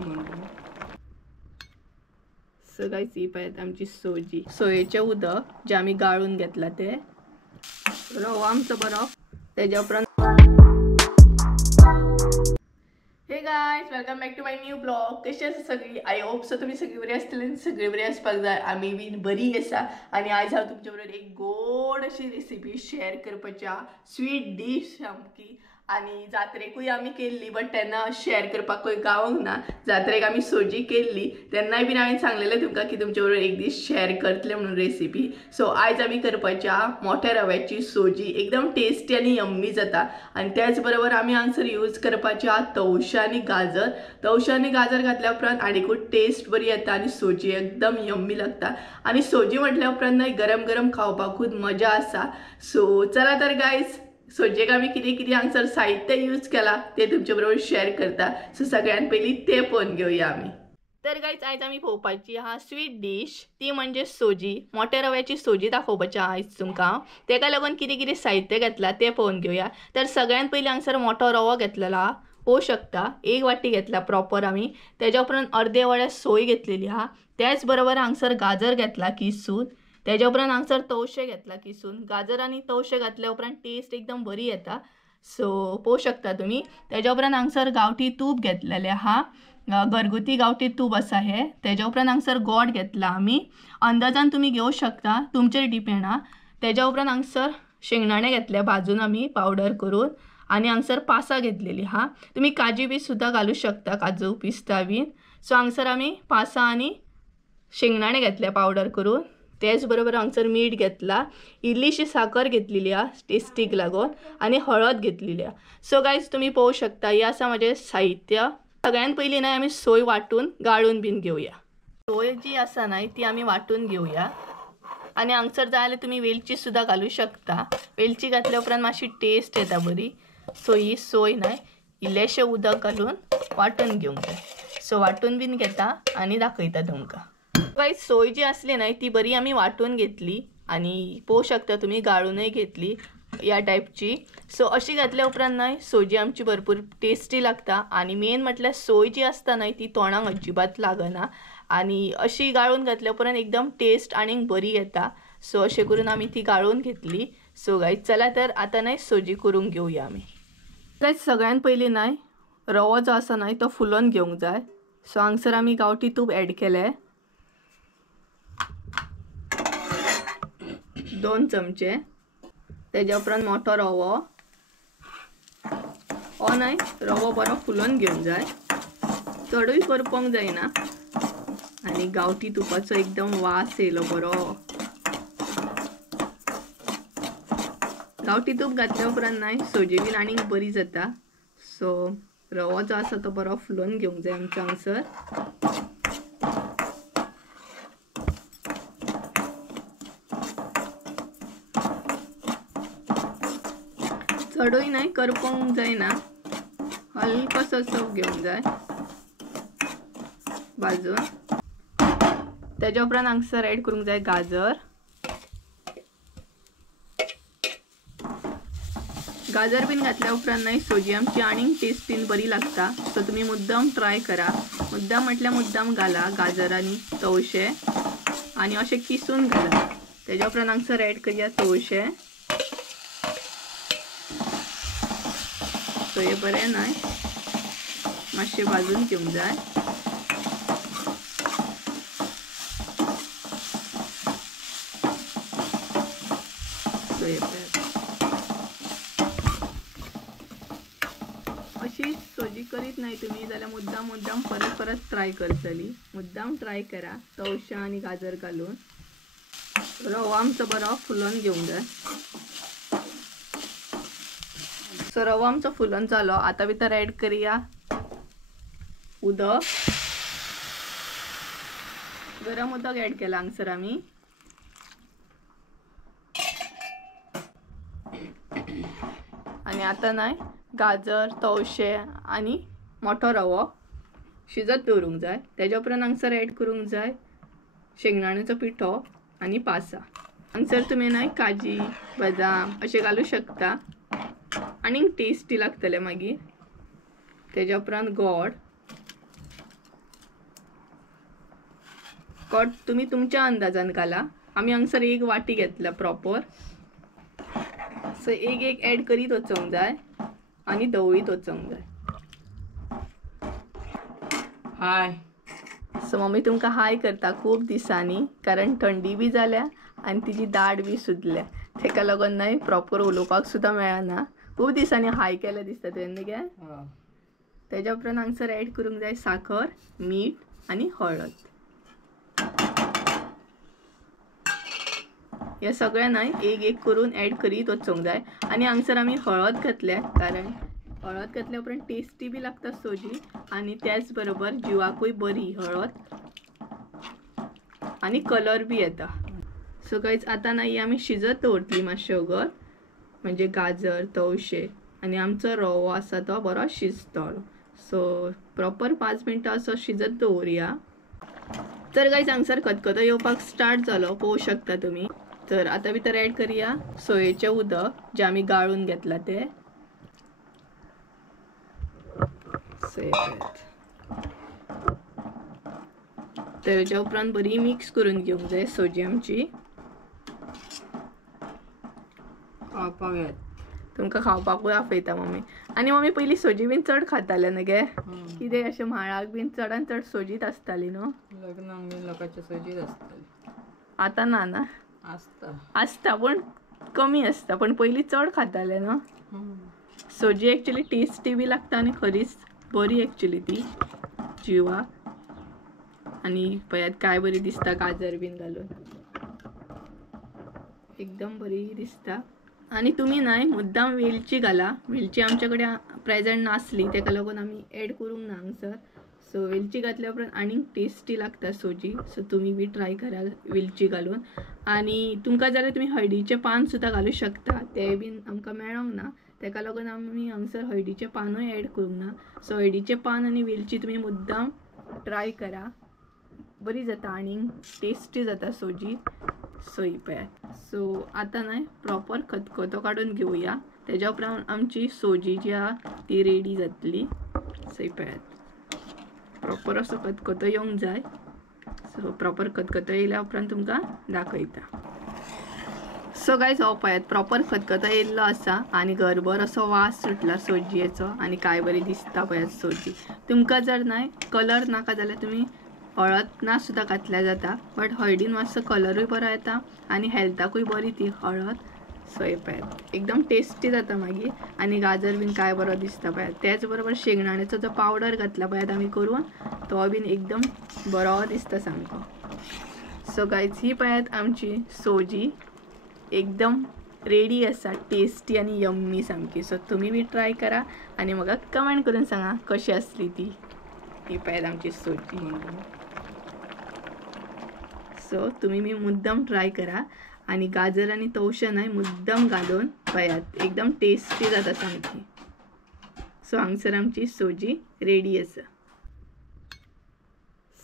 म्हणून. So guys he पळयात आमची सोजी, सोयेचे उदक जे आम्ही गाळून घेतला ते. रवो आमचो बरो. तेज्या उपरांत hey guys, welcome back to my new blog. कशी आसा सगळी? आय होप सो तुम्ही सगळी बरी आसतली आनी सगळी बरी आसपाक जाय. आमी बीन बरी आसा. आनी आयज हांव तुमचे बरोबर एक गोड अशी रेसिपी शेअर करपाची, स्वीट डिश सामकी. आणि जात्रेकूय आमी केल्ली, बट तेन्ना शेअर करपाक खंय गावंक ना. जात्रेक आमी सोजी केल्ली तेन्नाय बीन हांवें सांगलेलें तुमकां की तुमचे बरोबर एक दीस शेअर करतलें म्हणून रेसिपी. सो आयज आमी करपाच्या मोठ्या रव्याची सोजी. एकदम टेस्टी आनी यम्मी जाता. आनी त्याच बरोबर आमी हांगसर यूज करपाच्या तवशा आनी गाजर. तवशा आनी गाजर घातल्या उपरांत आनीकूच टेस्ट बरी येता आनी सोजी एकदम यम्मी लागता. आनी सोजी म्हटल्या उपरांत गरम गरम खावपाकूच मजा आसा. सो चला तर गायज, सोजेक आमी कितें कितें हांगसर साहित्य यूज केला ते तुमचे बरोबर शेअर करता. सो सगळ्यात पयलीं ते पळोवन घेवया आमी. तर गायज आयज आमी पळोवपाची आहा स्वीट डिश, ती म्हणजे सोजी. मोठ्या रव्याची सोजी दाखोवपाची आयज तुमकां. तेका लागून कितें कितें साहित्य घेतला ते पळोवन घेवया. तर सगळ्यात पयलीं हांगसर मोठो रवो घेतलेला पळोवं शकता. 1 वाटी घेतला प्रॉपर आमी. तेज्या उपरांत अर्दे वळे सोय घेतलेली आहा. त्याच बरोबर हांगसर गाजर घेतला किसून. तेज्या उपरांत हांगसर तवशे घेतला किसून. गाजर आनी तवशे घातल्या उपरांत टेस्ट एकदम बरी येता. सो पळोवं शकता तुमी. तेज्या उपरांत हांगसर गांवठी तूप घेतलेलें आहा. घरगुती गांवठी तूप आसा हे. तेज्या उपरांत हांगसर गोड घेतला आमी. अंदाजान तुमी घेवं शकता, तुमचेर डिपेंड आहा. तेज्या उपरांत हांगसर शेंगदाणे घेतले भाजून आमी पावडर करून. आनी हांगसर पासां घेतलेली आहा. तुमी काजू बी सुद्दां घालूं शकता, काजू पिस्ता बीन. सो हांगसर आमी पासां आनी शेंगदाणे घेतले पावडर करून. तेच बरोबर हांगसर मीठ घेतला. इल्लीशी साखर घेतलेली आहा टेस्टीक लागून. आनी हळद घेतलेली आहा. सो गायज तुमी पळोवं शकता, हे आसा म्हजें साहित्य. सगळ्यात पयलीं आमी सोय वाटून गाळून बीन घेवया. सोय जी आसा ती आमी वाटून घेवया. आनी हांगसर जाय जाल्यार तुमी वेलची सुद्दां घालूं शकता. वेलची घातल्या उपरांत मातशी टेस्ट येता बरी. सो ही सोय इल्लेशें उदक घालून वाटून घेवंक जाय. सो वाटून बीन घेता आनी दाखयता तुमकां. गायज सोय जी असली ती बरी आमी वाटून घेतली. आनी पळोवं शकता तुमी गाळूनय घेतली या टायपची. सो अशी घातल्या उपरांत सोजी आमची भरपूर टेस्टी लागता. आनी मेन म्हटल्यार सोय जी आसता ती तोंडाक अजिबात लागना. आनी अशी गाळून घातल्या उपरांत एकदम टेस्ट आनीक बरी येता. सो अशें करून आमी ती गाळून घेतली. सो गायज चला तर आतां सोजी करून घेवया आमी. गायज सगळ्यात पयलीं रवो जो आसा तो फुलोवन घेवंक जाय. सो हांगसर आमी गांवठी तूप एड केलें 2 चमचे. तेज्या उपरांत मोठो रवो. हो रवो बरो फुलोवन घेवंक जाय. चडूय करपोंक जायना. आनी गांवठी तुपाचो एकदम वास येयलो बरो. गांवठी तूप घातल्या उपरांत सोजी बीन आनीक बरी जाता. सो रवो जो आसा तो बरो फुलोवन घेवंक जाय आमच्या हांगसर. चडूय करपोंक जायना. हलकोसो घेवंक जाय भाजून. तेज्या उपरांत हांगसर एड करूंक जाय गाजर. गाजर बीन घातल्या उपरांत सोजी आमची आनीक टेस्टीन बरी लागता. सो तुमी मुद्दाम ट्राय करा. मुद्दाम म्हटल्यार मुद्दाम घाला गाजर आनी तवशे. आनी अशें किसून घाला. तेज्या उपरांत हांगसर एड करया तवशे. सो हे बरें मातशें भाजून घेवंक जाय. सो हे अशी सोजी करीत तुमी जाल्यार मुद्दाम परत ट्राय करतली. मुद्दाम ट्राय करा तवशा आनी गाजर घालून. रवो आमचो बरो फुलोवन घेवंक जाय. सो रवो आमचो फुलोवन जालो. आतां भितर एड करया उदक. गरम उदक एड केला हांगसर आमी. आनी आतां गाजर तवशे आनी मोठो रवो शिजत दवरूंक जाय. तेज्या उपरांत हांगसर एड करूंक जाय शेंगदाण्याचो पिठो आनी पासां. हांगसर तुमी काजी बदाम अशें घालूं शकता. आनीक टेस्टी लागतले मागीर. तेज्या उपरांत गोड. कट तुम्ही तुमच्या अंदाजान घाला. आम्ही हांगसर एक वाटी घेतला प्रॉपर. सो एक एक ॲड करीत वचोंक जाय आणि धवळीत वचोंक जाय. हाय. सो मम्मी तुमकां हाय करता खूब दिसांनी, कारण थंडी बी जाल्या आणि तिची दाड बी सुजल्या. तेका लागून नाही प्रॉपर उलोवपाक सुद्दां मेळना. खूब दिसांनी हाय केलें दिसता तेन्ना गे. तेज्या उपरांत हांगसर ॲड करूंक जाय साखर, मीठ आणि हळद. हे सगळें न्हय एक एक करून ॲड करीत वचोंक जाय. आणि हांगसर आमी हळद घातल्या, कारण हळद घातल्या उपरांत टेस्टी बी लागता सोजी आणि त्याच बरोबर जिवाकूय बरी हळद आणि कलर बी येता. सो गायज आता नाही आमी शिजत दवरतली मातशें वगर, म्हणजे गाजर, तवशे आणि आमचो रवो आसा तो बरो शिजतलो. सो प्रॉपर 5 मिनटां असो शिजत दवरया. तर गायज हांगसर खतखतो येवपाक स्टार्ट जालो, पळोवंक शकता तुमी. तर आता भितर ॲड करूया सोयेचें उदक जे आमी गाळून घेतला ते. तेच्या उपरांत बरी मिक्स करून घेवंक जाय सोजी आमची. खावपाक येत. तुमकां खावपाकूय आपयता मम्मी. आणि मम्मी पयलीं सोजी बीन चड खाताले न्हय गे, कितें अशें म्हाळाक बीन चडान चड सोजीत आसताली न्हू. लग्नाक बीन लोकांचे सोजीच आसताली. आतां ना ना आसता पण कमी आसता, पण पयलीं चड खाताले न्हू. सोजी एक्चुली टेस्टी बी लागता आणि खरीच बरी एक्चुली ती जिवा. आणि पळयात काय बरी दिसता गाजर बीन घालून, एकदम बरी दिसता. आणि तुम्ही नाही मुद्दाम वेलची घाला. वेलची आमच्याकडे प्रेझेंट नासली तेका लागून आमी ॲड करूंक ना हांगसर. सो वेलची घातल्या उपरांत आनीक टेस्टी लागता सोजी. सो तुम्ही बी ट्राय करा वेलची घालून. आणि तुमकां जाल्यार तुम्ही हळदीचें पान सुद्दां घालूं शकता, ते बीन आमकां मेळोंक ना तेका लागून आमी हांगसर हळदीचें पानूय ॲड करूंक ना. सो हळदीचें पान आनी वेलची तुम्ही मुद्दाम ट्राय करा, बरी जाता आनीक टेस्टी जाता सोजी. सो ही पळयात. सो आता नाही प्रॉपर खतखतो काढून घेवया. तेज्या उपरांत आमची सोजी जी आहा ती रेडी जातली. सो ही पळयात प्रॉपर असो खतखतो येवंक जाय. सो प्रॉपर खतखतो येयल्या उपरांत तुमकां दाखयता. सो गायज हो पळयात प्रॉपर खतखतो येयल्लो आसा आणि घरभर असो वास सुटला सोजयेचो आणि काय बरी दिसता पळयात सोजी. तुमकां जर नाही कलर नाका जाल्यार तुमी हळद ना सुद्दां घातल्या जाता, बट हळदीन मातसो कलरूय बरो येता आणि हेल्थाकूय बरी ती हळद. सो हे पळयात एकदम टेस्टी जाता मागीर. आणि गाजर बीन काय बरो दिसता पळयात. त्याच बरोबर शेंगदाण्याचो जो पावडर घातला पळयात आमी करून, तो बीन एकदम बरो दिसता सामको. सो गायज ही पळयात आमची सोजी एकदम रेडी आसा, टेस्टी आणि यम्मी सामकी. सो तुम्ही बी ट्राय करा आणि म्हाका कमेंट करून सांगा कशी आसली ती. ही पळयात आमची सोजी. सो तुम्ही मी मुद्दाम ट्राय करा आणि गाजर आणि तवशें नाही मुद्दाम घालून पळयात एकदम टेस्टी जाता सामकी. सो हांगसर आमची सोजी रेडी आसा.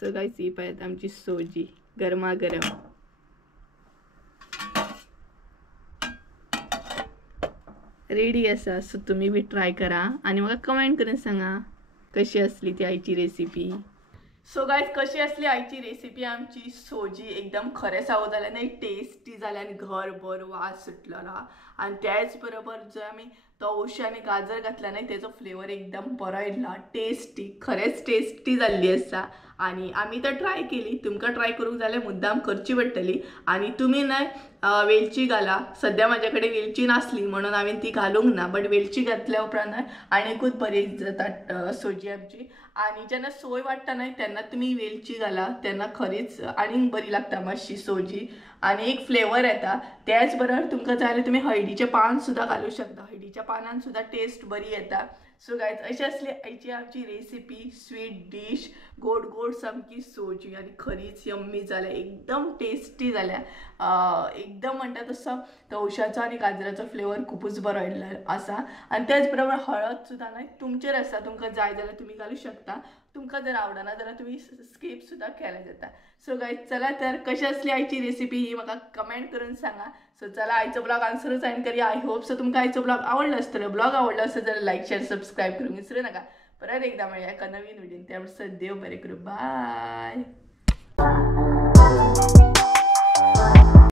सो गायज ही पळयात आमची सोजी गरमागरम. रेडी आसा. सो तुम्ही बी ट्राय करा आणि म्हाका कमेंट करून सांगा कशी असली ती आयची रेसिपी. सो गायज कशी असली आयची रेसिपी आमची सोजी. एकदम खरें सांगू जाल्यार नाही टेस्टी जाल्या आणि घरभर वास सुटलेला. आणि त्याच बरोबर जो आमी तवशे आणि गाजर घातला नाही तेजो फ्लेवर एकदम बरो येयला. टेस्टी खरेंच टेस्टी जाल्ली आसा. आणि आमी तर ट्राय केली, तुमकां ट्राय करूंक जाल्यार मुद्दाम करची पडटली. आणि तुम्ही नाही वेलची घाला. सध्या माझ्या कडेन वेलची नासली म्हणून हांवें ती घालूंक ना, बट वेलची घातल्या उपरांत आनीकूच बरी जाता सोजी आमची. आणि जेन्ना सोय वाडटा न्हय तेन्ना तुम्ही वेलची घाला, तेन्ना खरीच आनीक बरी लागता मातशी सोजी आणि एक फ्लेवर येता. त्याच बरोबर तुमकां जाय जाल्यार तुमी हळदीचें पान सुद्दां घालूं शकता. हळदीच्या पानान सुद्दां टेस्ट बरी येता. सो गायज अशी असली आयची आमची रेसिपी, स्वीट डिश, गोड गोड सामकी सोजी आणि खरीच यम्मी जाल्या, एकदम टेस्टी जाल्या. एकदम म्हणटा तसो तवशाचो आणि गाजराचो फ्लेवर खूपच बरो येयल्लो आसा. आणि त्याच बरोबर हळद सुद्दां न्हय तुमचेर आसा, तुमकां जाय जाल्यार तुमी घालूं शकता. तुमकां जर आवडना जाल्यार तुम्ही स्कीप सुद्दां केल्यार जाता. सो गायज चला तर कशी असली आयची रेसिपी ही म्हाका कमेंट करून सांगा. सो चला आयचो ब्लॉग हांगसरूच एंड करूया. आय होप सो तुमकां आयचो ब्लॉग आवडलो आसतलो. ब्लॉग आवडलो आसत जाल्यार लाईक शेअर सबस्क्राईब करूंक विसरू नका. परत एकदा मेळया एका नवीन व्हिडिओन. त्यामुळे देव बरें करूं. बाय.